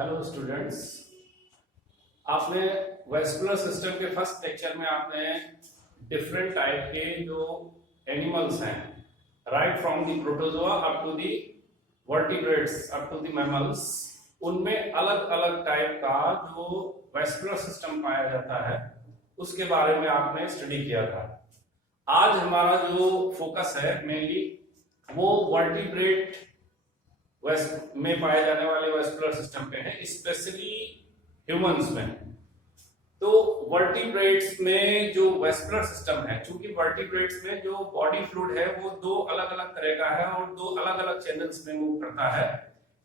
Hello students, आपने vascular system के first lecture में आपने डिफरेंट टाइप के जो एनिमल्स हैं, right from the protozoa up to the vertebrates up to the mammals, उनमें अलग अलग टाइप का जो वेस्कुलर सिस्टम पाया जाता है उसके बारे में आपने स्टडी किया था। आज हमारा जो फोकस है मेनली वो वर्टिब्रेट में पाए जाने वाले वेस्कुलर सिस्टम पे है, स्पेशली ह्यूमंस में। तो वर्टिब्रेट्स में जो वेस्कुलर सिस्टम है, चूंकि वर्टिब्रेट्स में जो बॉडी फ्लूइड है वो दो अलग अलग तरह का है और दो अलग अलग चैनल्स में मूव करता है,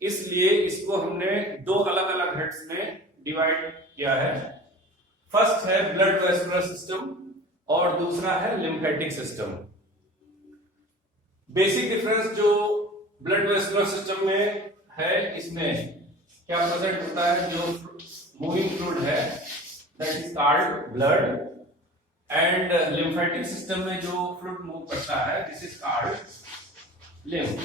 इसलिए इसको हमने दो अलग अलग हेड्स में डिवाइड किया है। फर्स्ट है ब्लड वेस्कुलर सिस्टम और दूसरा है लिम्फेटिक सिस्टम। बेसिक डिफरेंस जो ब्लड वेस्कुलर सिस्टम में है, इसमें क्या प्रेजेंट होता है, जो मूविंग फ्लूइड है that is called blood, and lymphatic system में जो फ्लूइड मूव करता है दिस इज कॉल्ड लिम्फ।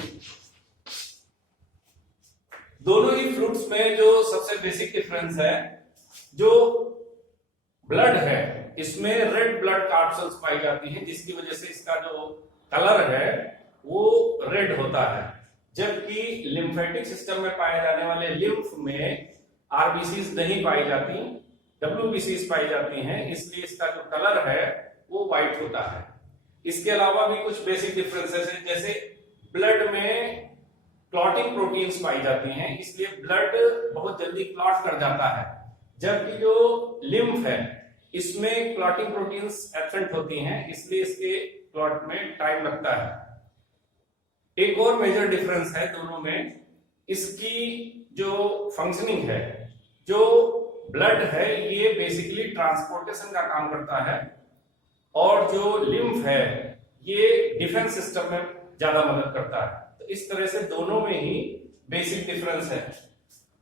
दोनों ही फ्लूइड्स में जो सबसे बेसिक डिफरेंस है, जो ब्लड है इसमें रेड ब्लड कार्पल्स पाई जाती हैं, जिसकी वजह से इसका जो कलर है वो रेड होता है, जबकि लिम्फेटिक सिस्टम में पाए जाने वाले लिम्फ में आरबीसीज नहीं पाई जाती, डब्ल्यूबीसीज पाई जाती हैं, इसलिए इसका जो कलर है वो व्हाइट होता है। इसके अलावा भी कुछ बेसिक डिफरेंसेस हैं, जैसे ब्लड में क्लॉटिंग प्रोटीन्स पाई जाती हैं, इसलिए ब्लड बहुत जल्दी क्लॉट कर जाता है, जबकि जो लिम्फ है इसमें क्लॉटिंग प्रोटीन्स एब्सेंट होती हैं, इसलिए इसके क्लॉट में टाइम लगता है। एक और मेजर डिफरेंस है दोनों में, इसकी जो फंक्शनिंग है, जो ब्लड है ये बेसिकली ट्रांसपोर्टेशन का काम करता है और जो लिम्फ है ये डिफेंस सिस्टम में ज्यादा मदद करता है। तो इस तरह से दोनों में ही बेसिक डिफरेंस है।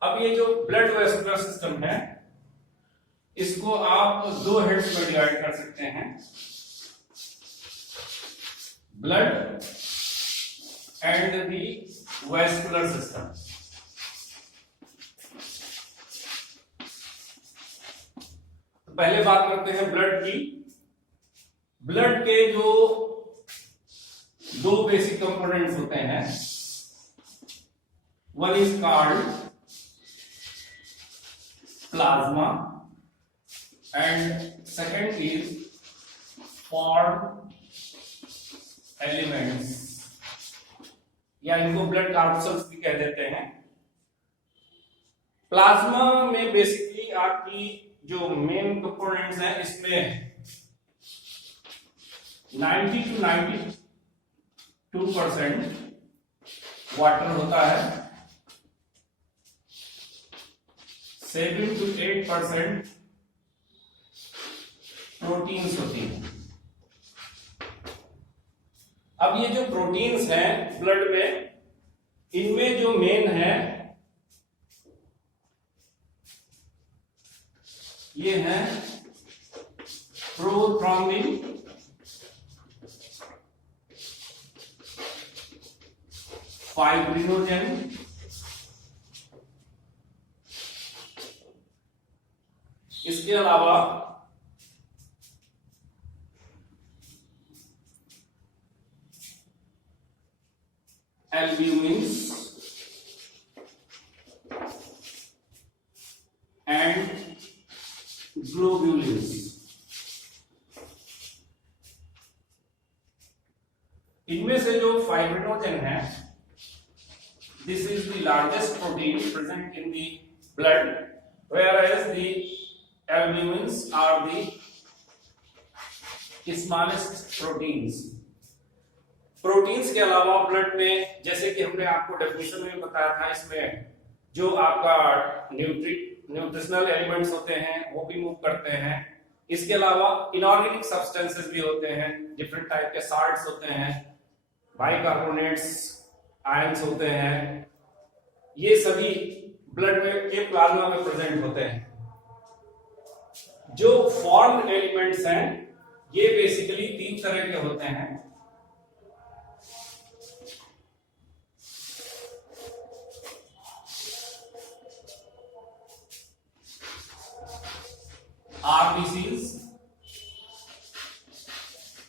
अब ये जो ब्लड वेस्कुलर सिस्टम है इसको आप दो हेड्स में डिवाइड कर सकते हैं, blood and the vascular system. तो पहले बात करते हैं ब्लड की। ब्लड के जो दो बेसिक कंपोनेंट्स होते हैं, one is called plasma and second is form elements, या इनको ब्लड कार्पल्स भी कह देते हैं। प्लाज्मा में बेसिकली आपकी जो मेन कंपोनेंट्स हैं इसमें 90 to 92% वाटर होता है, 7 to 8% प्रोटीन्स होती हैं। अब ये जो प्रोटीन्स हैं ब्लड में, इनमें जो मेन है ये है प्रोथ्रोम्बिन, फाइब्रिनोजेन, इसके अलावा एल्ब्यूमिन्स एंड ग्लोब्यूलिन्स। इनमें से जो फाइब्रिनोजेन है this is the largest protein present in the blood, whereas the albumins are the smallest proteins। Proteins के अलावा ब्लड में, जैसे कि हमने आपको डेफिनेशन में बताया था, इसमें जो आपका न्यूट्रिशनल एलिमेंट्स होते हैं वो भी मूव करते हैं। इसके अलावा इनऑर्गेनिक सब्सटेंसेस भी होते हैं, डिफरेंट टाइप के साल्ट्स होते हैं, बाइकार्बोनेट्स, आयंस होते हैं, ये सभी ब्लड में के प्लाज्मा में प्रेजेंट होते हैं। जो फॉर्म्ड एलिमेंट्स हैं ये बेसिकली तीन तरह के होते हैं। आरबीसीज,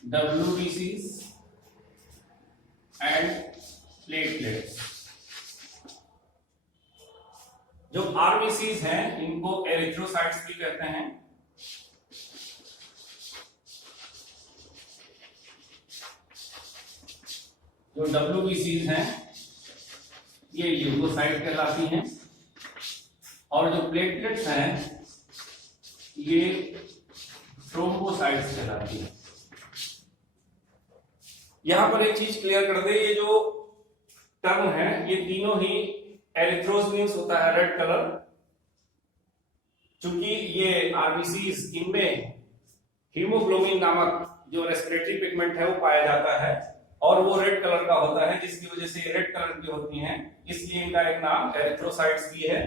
डब्ल्यूबीसीज एंड प्लेटलेट्स। जो आरबीसीज हैं इनको एरिथ्रोसाइट्स भी कहते हैं। जो डब्ल्यूबीसीज हैं ये ल्यूकोसाइट कहलाती हैं, और जो प्लेटलेट्स हैं ये थ्रोम्बोसाइट्स कहलाती हैं। यहां पर एक चीज क्लियर कर दे, ये जो टर्म है ये तीनों ही एरिथ्रोस मीन्स होता है रेड कलर, चूंकि ये आरबीसीज इनमें हीमोग्लोबिन नामक जो रेस्पिरेटरी पिगमेंट है वो पाया जाता है और वो रेड कलर का होता है, जिसकी वजह से ये रेड कलर की होती हैं, इसलिए इनका एक नाम एरिथ्रोसाइट्स भी है।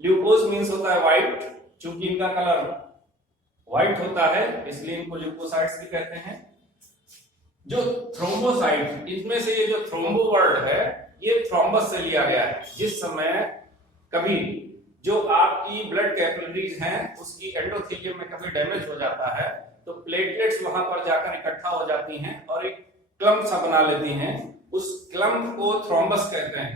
ल्यूकोज मीन्स होता है व्हाइट, चूंकि इनका कलर व्हाइट होता है इसलिए इनको ल्यूकोसाइट्स भी कहते हैं। जो थ्रोम्बोसाइट, इसमें से ये जो थ्रोम्बो वर्ड है ये थ्रोम्बस से लिया गया है। जिस समय कभी जो आपकी ब्लड कैपिलरीज हैं उसकी एंडोथेलियम में कभी डैमेज हो जाता है तो प्लेटलेट्स वहां पर जाकर इकट्ठा हो जाती हैं और एक क्लम्प सा बना लेती हैं, उस क्लम्प को थ्रोम्बस कहते हैं।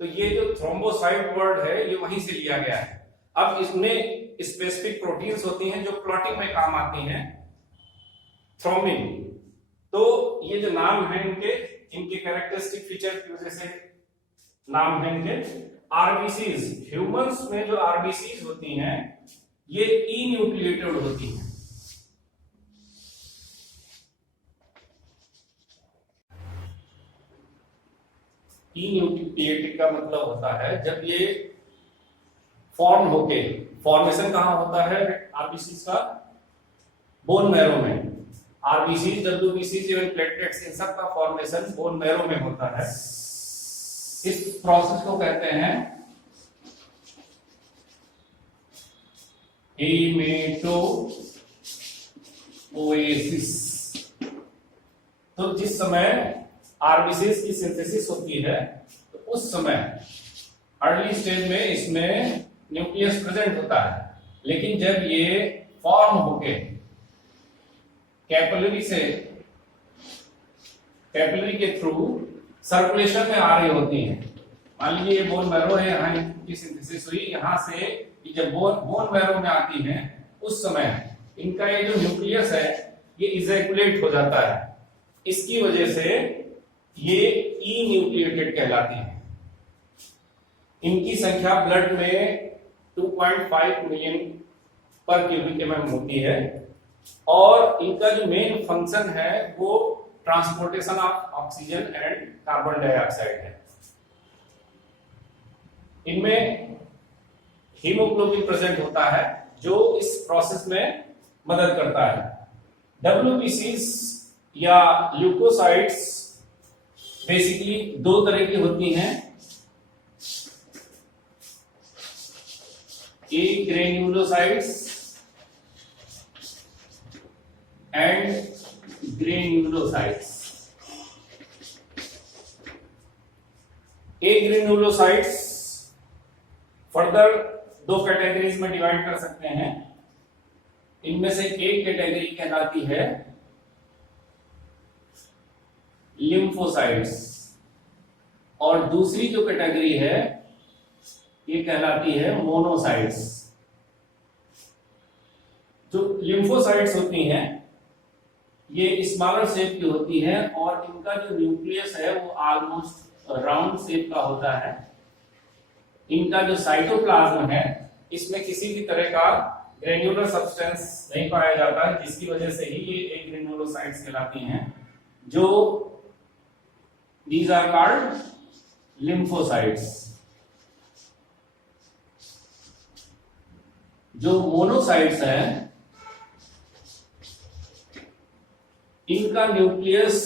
तो ये जो थ्रोम्बोसाइट वर्ड है ये वहीं से लिया गया है। अब इसमें स्पेसिफिक प्रोटीन्स होती हैं जो क्लॉटिंग में काम आती हैं, थ्रोम्बिन। तो ये जो नाम है इनके कैरेक्टरिस्टिक फीचर की वजह से नाम है इनके। आरबीसीज, ह्यूमंस में जो आरबीसीज होती हैं ये ई न्यूक्लिएटेड होती हैं। ई न्यूक्लिएटेड का मतलब होता है जब ये फॉर्म होके, फॉर्मेशन कहां होता है आरबीसीज का? बोन मैरो में। आरबीसीज, डब्ल्यूबीसीज एवं प्लेटलेट्स इन सब का फॉर्मेशन बोन मैरो में होता है। इस प्रोसेस को कहते हैं हेमेटोपोएसिस। तो जिस समय आरबीसीज की सिंथेसिस होती है तो उस समय अर्ली स्टेज में इसमें न्यूक्लियस प्रेजेंट होता है, लेकिन जब ये फॉर्म होके कैपिलरी के थ्रू सर्कुलेशन में आ रही होती है, मान लीजिए ये बोन मैरो है, यहाँ इनकी सिंथेसिस हुई, यहाँ से जब बोन मैरो में आती है उस समय इनका ये जो न्यूक्लियस है ये इजैकुलेट हो जाता है। इसकी वजह से ये ई न्यूक्लिएटेड कहलाती है। इनकी संख्या ब्लड में 2.5 मिलियन पर क्यूबिक एमएम होती है और इनका जो मेन फंक्शन है वो transportation of oxygen and carbon dioxide है। इनमें हीमोग्लोबिन प्रेजेंट होता है जो इस प्रोसेस में मदद करता है। डब्ल्यूबीसीज या ल्यूकोसाइट्स बेसिकली दो तरह की होती हैं, ए granulocytes and granulocytes. A granulocytes further दो कैटेगरीज में डिवाइड कर सकते हैं। इनमें से एक कैटेगरी कहलाती है लिम्फोसाइट्स और दूसरी जो कैटेगरी है ये कहलाती है मोनोसाइट्स। जो लिम्फोसाइट्स होती हैं ये स्मॉलर शेप की होती है और इनका जो न्यूक्लियस है वो ऑलमोस्ट राउंड शेप का होता है। इनका जो साइटोप्लाज्म है इसमें किसी भी तरह का ग्रेन्युलर सब्सटेंस नहीं पाया जाता है, जिसकी वजह से ही ये एक ग्रेन्युलोसाइट्स कहलाती हैं। जो these are called lymphocytes। जो मोनोसाइट्स हैं इनका न्यूक्लियस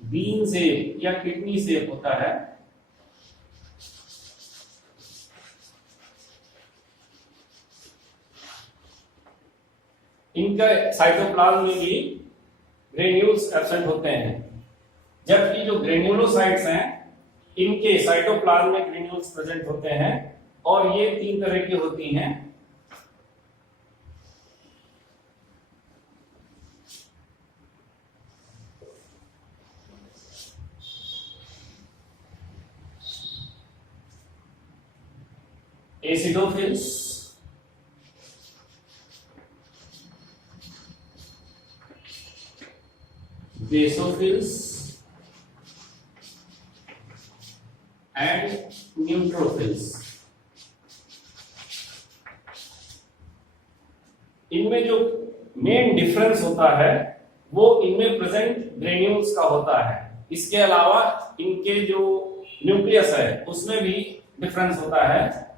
बीन शेप या किडनी शेप होता है। इनका साइटोप्लाज्म में भी ग्रेन्यूल्स एब्सेंट होते हैं, जबकि जो ग्रेन्युलोसाइट्स हैं इनके साइटोप्लाज्म में ग्रेन्यूल्स प्रेजेंट होते हैं और ये तीन तरह की होती हैं। Acidophils, basophils and neutrophils. इनमें जो मेन डिफरेंस होता है वो इनमें प्रेजेंट ग्रेन्यूल्स का होता है। इसके अलावा इनके जो न्यूक्लियस है उसमें भी डिफरेंस होता है।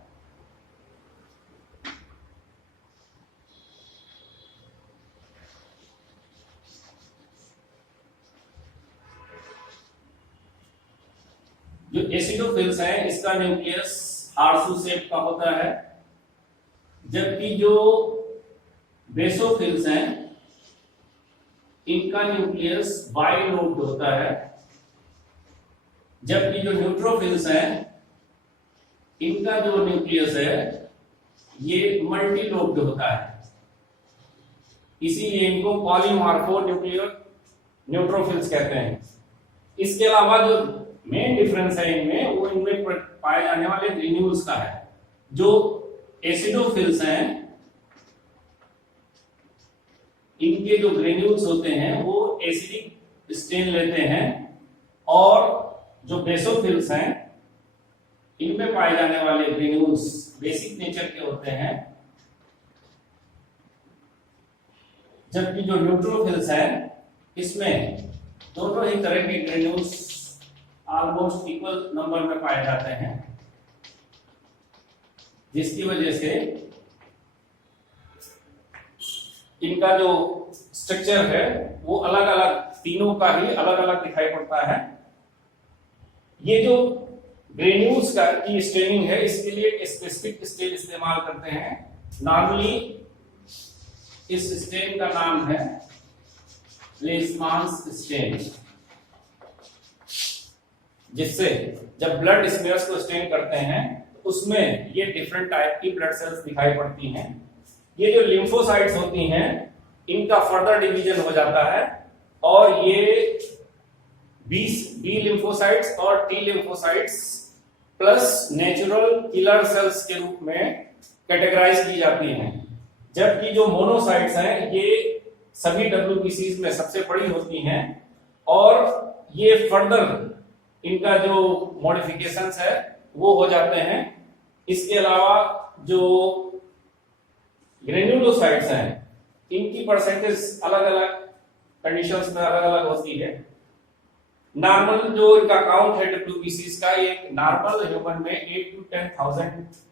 जो एसिडोफिल्स है इसका न्यूक्लियस आरसू शेप का होता है, जबकि जो बेसोफिल्स हैं इनका न्यूक्लियस बाइलोब्ड होता है, जबकि जो न्यूट्रोफिल्स हैं इनका जो न्यूक्लियस है ये मल्टीलोब्ड होता है। इसीलिए इनको पॉलीमार्फो न्यूक्लियर न्यूट्रोफिल्स कहते हैं। इसके अलावा जो मेन डिफरेंस है इनमें वो इनमें पाए जाने वाले ग्रेन्यूल्स का है। जो एसिडोफिल्स हैं इनके जो ग्रेन्यूल्स होते हैं वो एसिडिक स्टेन लेते हैं, और जो बेसोफिल्स हैं इनमें पाए जाने वाले ग्रेन्यूल्स बेसिक नेचर के होते हैं, जबकि जो न्यूट्रोफिल्स हैं इसमें दोनों ही तरह के ग्रेन्यूल्स ऑलमोस्ट इक्वल नंबर में पाए जाते हैं, जिसकी वजह से इनका जो स्ट्रक्चर है वो अलग अलग, तीनों का ही अलग अलग दिखाई पड़ता है। ये जो ग्रेन्यूल्स का की स्टेनिंग है इसके लिए एक स्पेसिफिक स्टेन इस्तेमाल करते हैं। नॉर्मली इस स्टेन का नाम है लेसमान्स स्टेन, जिससे जब ब्लड स्मेयर्स को स्टेन करते हैं उसमें ये डिफरेंट टाइप की ब्लड सेल्स दिखाई पड़ती हैं। ये जो लिम्फोसाइट्स होती हैं इनका फर्दर डिवीजन हो जाता है, और ये बी लिम्फोसाइट्स और T lymphocytes plus natural killer cells के रूप में कैटेगराइज की जाती हैं। जबकि जो मोनोसाइट्स हैं ये सभी डब्ल्यूबीसीज में सबसे बड़ी होती हैं, और ये फर्दर इनका जो मॉडिफिकेशंस है वो हो जाते हैं। इसके अलावा जो ग्रेन्युलोसाइट्स हैं इनकी परसेंटेज अलग अलग कंडीशंस में अलग अलग होती है। नॉर्मल जो इनका काउंट है डब्ल्यूबीसीज का, ये नॉर्मल ह्यूमन में 8 to 10,000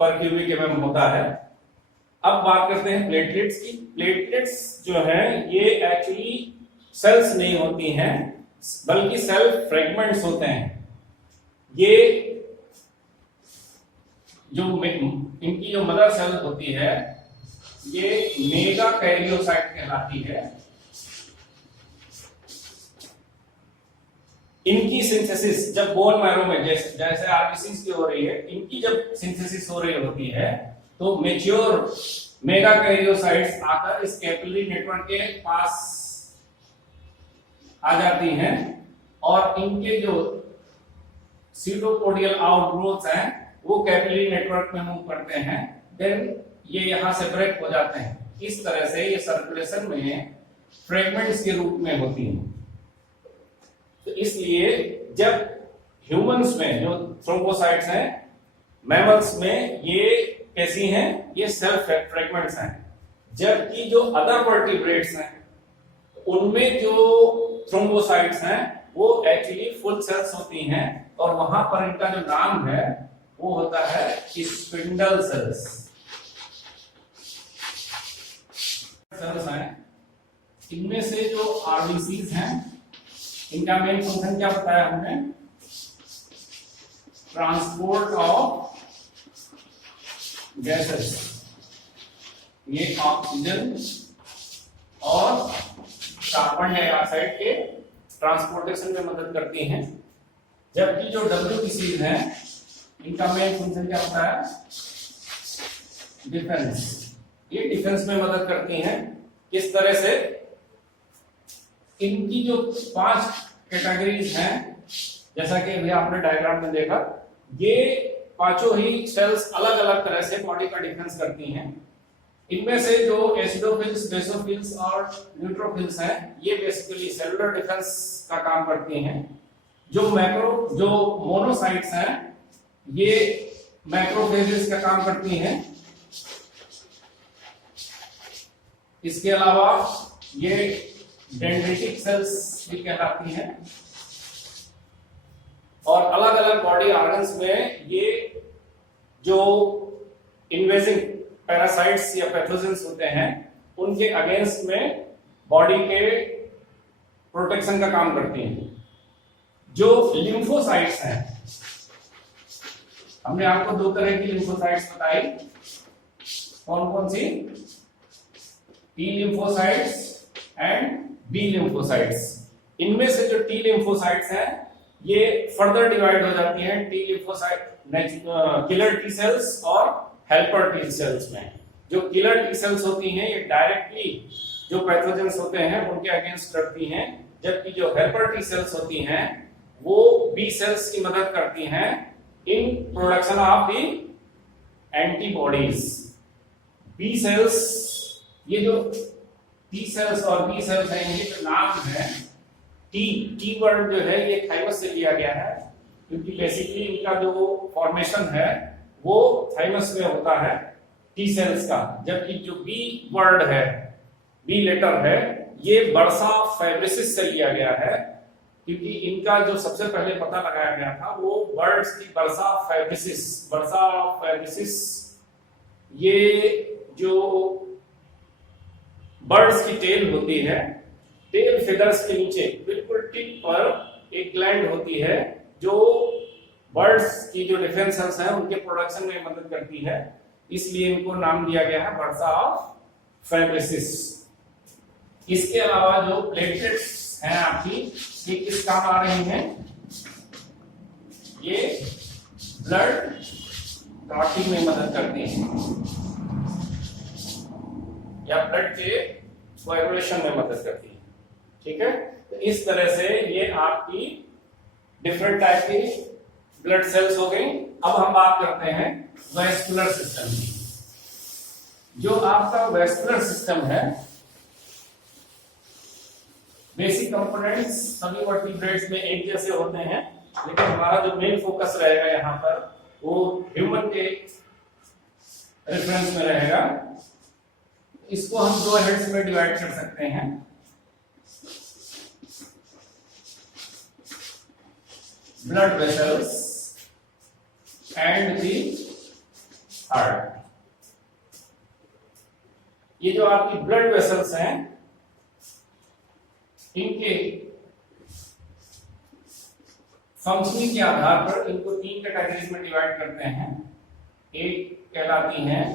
पर क्यूबिक एमएम होता है। अब बात करते हैं प्लेटलेट्स की। प्लेटलेट्स जो है ये एक्चुअली सेल्स नहीं होती हैं बल्कि सेल फ्रेगमेंट्स होते हैं। ये जो इनकी जो मदर सेल होती है ये मेगा कैरियोसाइट कहलाती है। इनकी सिंथेसिस जब बोन मैरो में जैसे आरबीसी की हो रही है, इनकी जब सिंथेसिस हो रही होती है तो मैच्योर मेगा कैरियोसाइट्स आकर इस कैपिलरी नेटवर्क के पास आ जाती हैं, और इनके जो सीटोपोडियल आउटग्रोथ्स हैं वो कैपिलरी नेटवर्क में मूव करते हैं, देन ये यहां से ब्रेक हो जाते हैं। इस तरह से ये सर्कुलेशन में फ्रेगमेंट्स के रूप में होती हैं। तो इसलिए जब ह्यूमंस में जो थ्रोम्बोसाइट्स हैं, मैमल्स में ये कैसी हैं, ये सेल फ्रेगमेंट्स हैं, जबकि जो अदर वर्टिब्रेट्स हैं उनमें जो थ्रोम्बोसाइट्स हैं वो एक्चुअली फुल सेल्स होती हैं, और वहां पर इनका जो नाम है वो होता है स्पिंडल सेल्स। सेल्स हैं इनमें से जो आरबीसीज हैं इनका मेन फंक्शन क्या बताया हमने, ट्रांसपोर्ट ऑफ गैसेस। ये ऑक्सीजन और कार्बन डाइऑक्साइड के ट्रांसपोर्टेशन में मदद करती हैं, जबकि जो डब्ल्यूबीसीज हैं इनका मेन फंक्शन क्या होता है, डिफेंस। ये डिफेंस में मदद करती हैं। किस तरह से, इनकी जो 5 कैटेगरीज हैं जैसा कि अभी आपने डायग्राम में देखा, ये पांचों ही सेल्स अलग अलग तरह से बॉडी का डिफेंस करती हैं। इनमें से जो एसिडोफिल्स, बेसोफिल्स और न्यूट्रोफिल्स हैं, ये बेसिकली सेलुलर डिफेंस का काम करती हैं। जो मोनोसाइट्स हैं, ये मैक्रोफेजेस का काम करती हैं। इसके अलावा ये डेंड्रिटिक सेल्स भी कहलाती हैं। और अलग अलग बॉडी ऑर्गन्स में ये जो इन्वेजिंग पैरासाइट्स या पैथोजेंस होते हैं, उनके अगेंस्ट में बॉडी के प्रोटेक्शन का काम करती हैं। जो लिम्फोसाइट्स हैं, हमने आपको दो तरह की लिम्फोसाइट्स बताई, कौन कौन सी? T lymphocytes and B lymphocytes. इनमें से जो टी लिम्फोसाइट्स हैं, ये फर्दर डिवाइड हो जाती हैं T lymphocyte, killer T cells और हेल्पर टी सेल्स में। जो किलर टी सेल्स होती हैं, ये डायरेक्टली जो पैथोजेंस होते हैं उनके अगेंस्ट लड़ती हैं, जबकि जो हेल्पर टी सेल्स होती हैं वो बी सेल्स की मदद करती हैं in production of the antibodies. B cells, ये जो टी सेल्स और बी सेल्स हैं, इनके जो नाम है, टी वर्ड जो है ये थाइमस से लिया गया है, क्योंकि बेसिकली इनका जो फॉर्मेशन है वो थाइमस में होता है टी सेल्स का। जबकि जो बी वर्ड है, बी लेटर है, ये बर्सा फैब्रिसिस से लिया गया है, क्योंकि इनका जो सबसे पहले पता लगाया गया था वो बर्ड्स की बर्सा फैब्रिसिस, ये जो बर्ड्स की टेल होती है, टेल फेदर्स के नीचे बिल्कुल टिप पर एक ग्लैंड होती है जो बर्ड्स की जो डिफेंस सेल्स हैं उनके प्रोडक्शन में मदद करती है, इसलिए इनको नाम दिया गया है बर्सा ऑफ फैब्रिसिस। इसके अलावा जो प्लेटलेट्स हैं आपकी, ये किस काम आ रही हैं? ये ब्लड क्लॉटिंग में मदद करती हैं या ब्लड के कोएगुलेशन में मदद करती है। ठीक है, तो इस तरह से ये आपकी डिफरेंट टाइप की ब्लड सेल्स हो गई। अब हम बात करते हैं वेस्कुलर सिस्टम की। जो आपका वेस्कुलर सिस्टम है, बेसिक कंपोनेंट्स सभी वर्टिब्रेट्स में एक जैसे होते हैं, लेकिन हमारा जो मेन फोकस रहेगा यहाँ पर वो ह्यूमन के रेफरेंस में रहेगा। इसको हम दो हेड्स में डिवाइड कर सकते हैं। Blood vessels and the heart. ये जो आपकी ब्लड वेसल्स हैं, इनके फंक्शनिंग के आधार पर इनको तीन कैटेगरीज में डिवाइड करते हैं। एक कहलाती हैं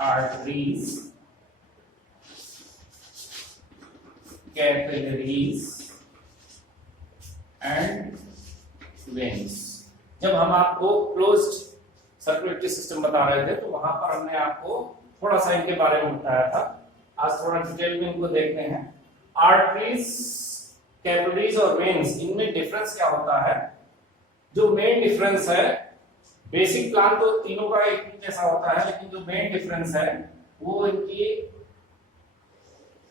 आर्टरीज, कैपिलरीज एंड वेन्स। जब हम आपको क्लोज्ड सर्कुलेटरी सिस्टम बता रहे थे तो वहां पर हमने आपको थोड़ा सा इनके बारे में बताया था। आज थोड़ा डिटेल में इनको देखते हैं। आर्टरीज, कैपिलरीज और वेन्स, इनमें डिफरेंस क्या होता है? जो मेन डिफरेंस है, बेसिक प्लान तो तीनों का एक ही जैसा होता है, लेकिन जो मेन डिफरेंस है वो इनकी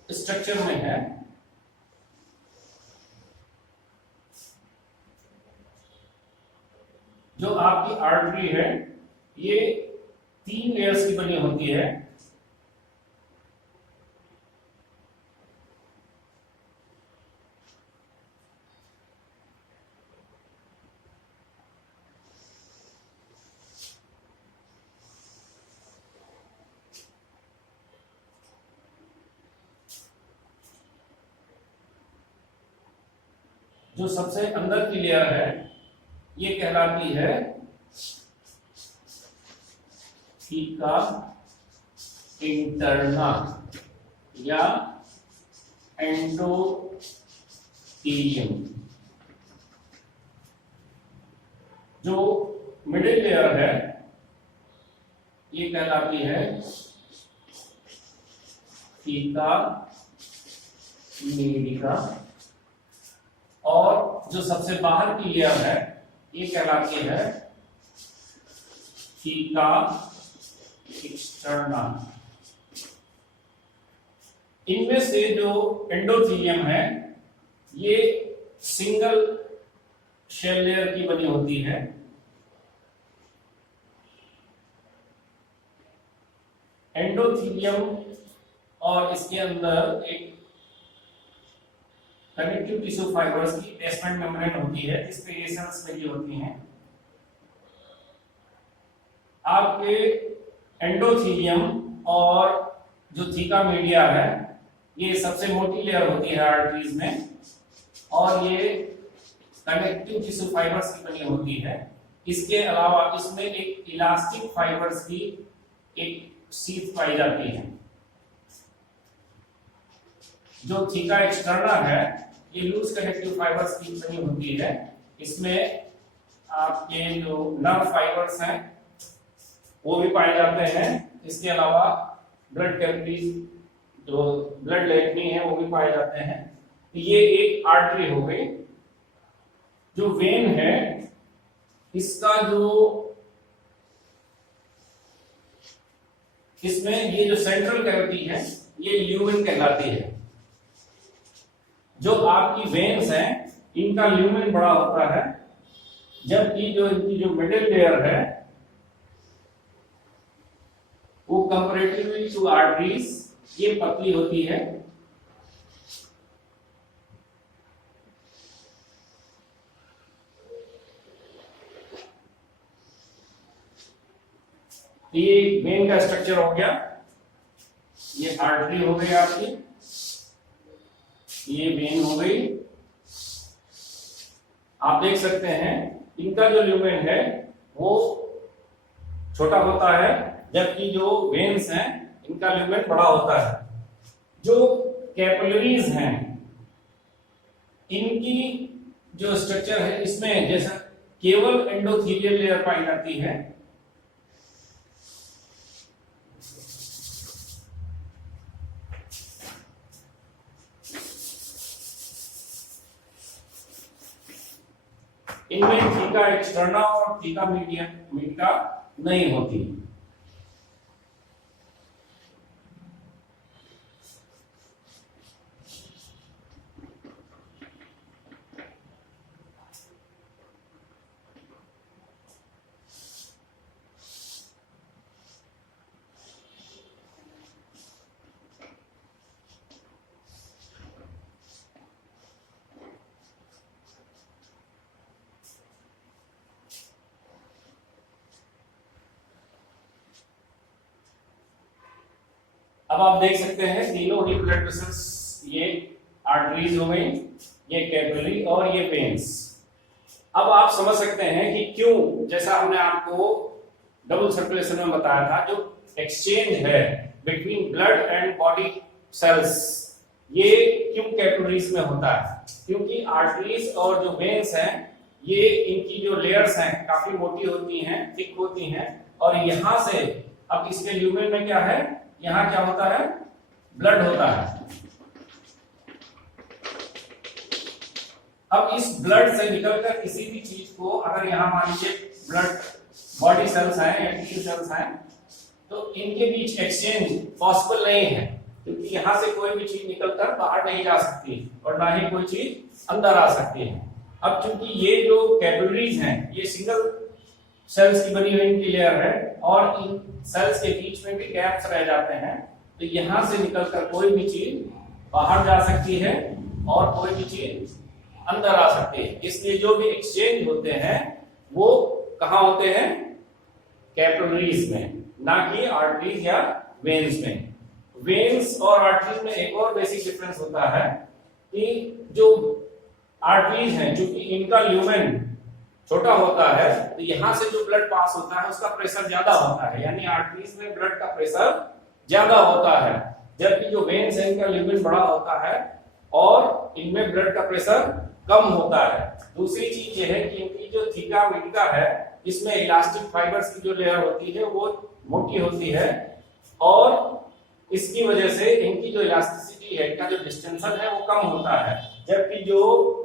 स्ट्रक्चर में है। जो आपकी आर्टरी है ये 3 लेयर्स की बनी होती है। जो सबसे अंदर की लेयर है ये कहलाती है थीका इंटरना या एंडोथीलियम। जो मिडिल लेयर है ये कहलाती है थीका मीडिया, और जो सबसे बाहर की लेयर है ये कहलाती है थीका एक्सटर्ना। इनमें से जो एंडोथीलियम है ये सिंगल शेल लेयर की बनी होती है। एंडोथीलियम और इसके अंदर एक कनेक्टिव टिश्यू फाइबर्स की बेसमेंट मेम्ब्रेन होती है जिसपे ये सेल्स लगी होती हैं। आपके एंडोथीलियम और जो थीका मीडिया है ये सबसे मोटी लेयर होती है आर्टरीज में, और ये कनेक्टिव टिश्यू फाइबर्स की बनी होती है। इसके अलावा इसमें एक इलास्टिक फाइबर्स की एक सीथ पाई जाती है। जो थीका एक्सटर्ना है ये लूज कनेक्टिव फाइबर्स की बनी होती है। इसमें आपके जो नर्व फाइबर्स हैं वो भी पाए जाते हैं। इसके अलावा ब्लड कैपिलरीज जो ब्लड लेटनी है वो भी पाए जाते हैं। ये एक आर्टरी हो गई। जो वेन है इसका जो इसमें ये जो सेंट्रल कैविटी है ये ल्यूमेन कहलाती है। जो आपकी वेन्स हैं इनका ल्यूमेन बड़ा होता है, जबकि जो इनकी जो मिडिल लेयर है वो कंपैरेटिवली टू आर्टरीज ये पतली होती है। ये वेन का स्ट्रक्चर हो गया। ये आर्टरी हो गई आपकी, ये वेन हो गई। आप देख सकते हैं इनका जो ल्यूमेन है वो छोटा होता है, जबकि जो वेन्स हैं इनका ल्यूमेन बड़ा होता है। जो कैपिलरीज हैं इनकी जो स्ट्रक्चर है इसमें जैसा केवल एंडोथीलियल लेयर पाई जाती है। इनमें थीका एक्सटर्ना और थीका मीडिया नहीं होती। अब आप देख सकते हैं तीनों ही ब्लड वेसल्स, ये आर्टरीज हो गई, ये कैपिलरी और ये वेन्स। अब आप समझ सकते हैं कि क्यों, जैसा हमने आपको डबल सर्कुलेशन में बताया था, जो एक्सचेंज है between blood and body cells ये क्यों कैपिलरीज में होता है। क्योंकि आर्टरीज और जो वेन्स हैं ये इनकी जो लेयर्स हैं काफी मोटी होती हैं, थिक होती हैं, और यहां से अब इसके ल्यूमेन में क्या है, यहां क्या होता है, ब्लड होता है। अब इस ब्लड से निकलकर किसी भी चीज को, अगर यहां मान लीजिए ब्लड बॉडी सेल्स हैं या टिश्यू सेल्स हैं, तो इनके बीच एक्सचेंज पॉसिबल नहीं है, क्योंकि यहां से कोई भी चीज निकलकर बाहर नहीं जा सकती और ना ही कोई चीज अंदर आ सकती है। अब चूंकि ये जो कैपिलरीज हैं ये सिंगल सेल्स की बनी हुई इनकी लेयर है और इन सेल्स के बीच में भी गैप्स रह जाते हैं, तो यहां से निकलकर कोई भी चीज बाहर जा सकती है और कोई भी चीज अंदर आ सकती है। इसलिए जो भी एक्सचेंज होते हैं वो कहां होते हैं, कैपिलरीज में, ना कि आर्टरीज या वेन्स में। वेन्स और आर्टरीज में एक और बेसिक डिफरेंस होता है कि जो आर्टरीज हैं चूंकि इनका ल्यूमेन छोटा होता है, तो यहां से जो ब्लड पास होता है उसका प्रेशर ज्यादा होता है, यानी आर्टरीज में ब्लड का प्रेशर ज्यादा होता है, जबकि जो वेन्स है इनका ल्यूमेन बड़ा होता है और इनमें ब्लड का प्रेशर कम होता है। दूसरी चीज ये है कि इनकी जो थीका मीडिया है इसमें इलास्टिक फाइबर्स की जो लेयर होती है वो मोटी होती है, और इसकी वजह से इनकी जो इलास्टिसिटी है, इनका जो डिस्टेंशन है वो कम होता है, जबकि जो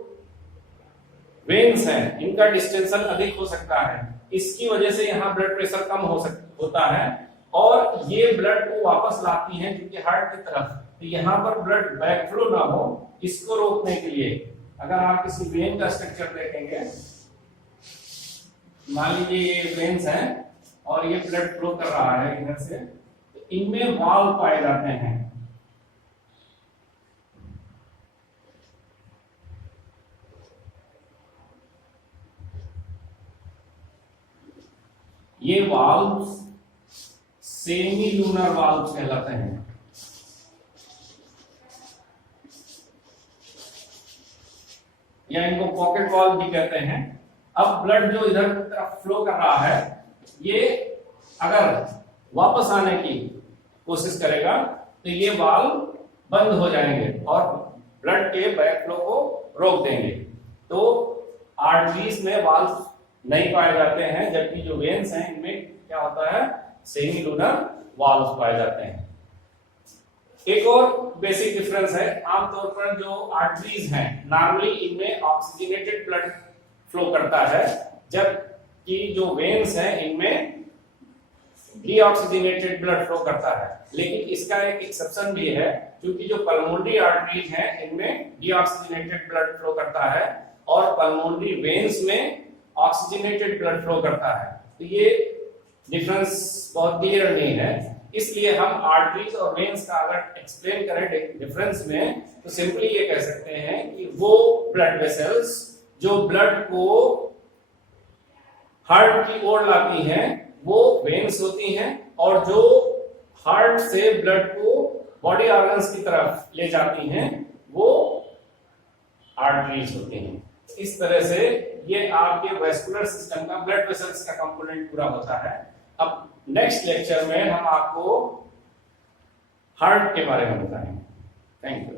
वेन्स हैं इनका डिस्टेंशन अधिक हो सकता है। इसकी वजह से यहाँ ब्लड प्रेशर कम होता है और ये ब्लड को वापस लाती है क्योंकि हार्ट की तरफ। तो यहाँ पर ब्लड बैकफ्लो ना हो, इसको रोकने के लिए अगर आप किसी वेन का स्ट्रक्चर देखेंगे, मान लीजिए ये वेन्स हैं और ये ब्लड फ्लो कर रहा है इधर से, तो इनमें वाल्व पाए जाते हैं। ये वाल्व्स सेमी लूनर वाल्व्स कहलाते हैं। या इनको पॉकेट वाल्व भी कहते हैं। अब ब्लड जो इधर तरफ फ्लो कर रहा है, ये अगर वापस आने की कोशिश करेगा तो ये वाल्व बंद हो जाएंगे और ब्लड के बैक फ्लो को रोक देंगे। तो आर्टरीज में वाल्व नहीं पाए जाते हैं, जबकि जो वेन्स हैं इनमें क्या होता है, सेमी लूनर वाल्व पाए जाते हैं। एक और बेसिक डिफरेंस है, आमतौर पर जो आर्टरीज हैं नॉर्मली इनमें ऑक्सीजनेटेड ब्लड फ्लो करता है, जबकि जो वेन्स हैं इनमें डीऑक्सीजनेटेड ब्लड फ्लो करता है। लेकिन इसका एक एक्सेप्शन भी है, क्योंकि जो पल्मोनरी आर्टरीज हैं इनमें डीऑक्सीजनेटेड ब्लड फ्लो करता है और पल्मोनरी वेन्स में ऑक्सीजनेटेड ब्लड फ्लो करता है। तो ये डिफरेंस बहुत क्लियर नहीं है, इसलिए हम आर्टरीज और वेन्स का अगर एक्सप्लेन करें डिफरेंस में तो सिंपली ये कह सकते हैं कि वो ब्लड वेसल्स जो ब्लड को हार्ट की ओर लाती हैं वो वेन्स होती हैं, और जो हार्ट से ब्लड को बॉडी ऑर्गन्स की तरफ ले जाती हैं वो आर्टरीज होती हैं। इस तरह से ये आपके वेस्कुलर सिस्टम का, ब्लड वेसल्स का कंपोनेंट पूरा होता है। अब नेक्स्ट लेक्चर में हम आपको हार्ट के बारे में बताएंगे। Thank you.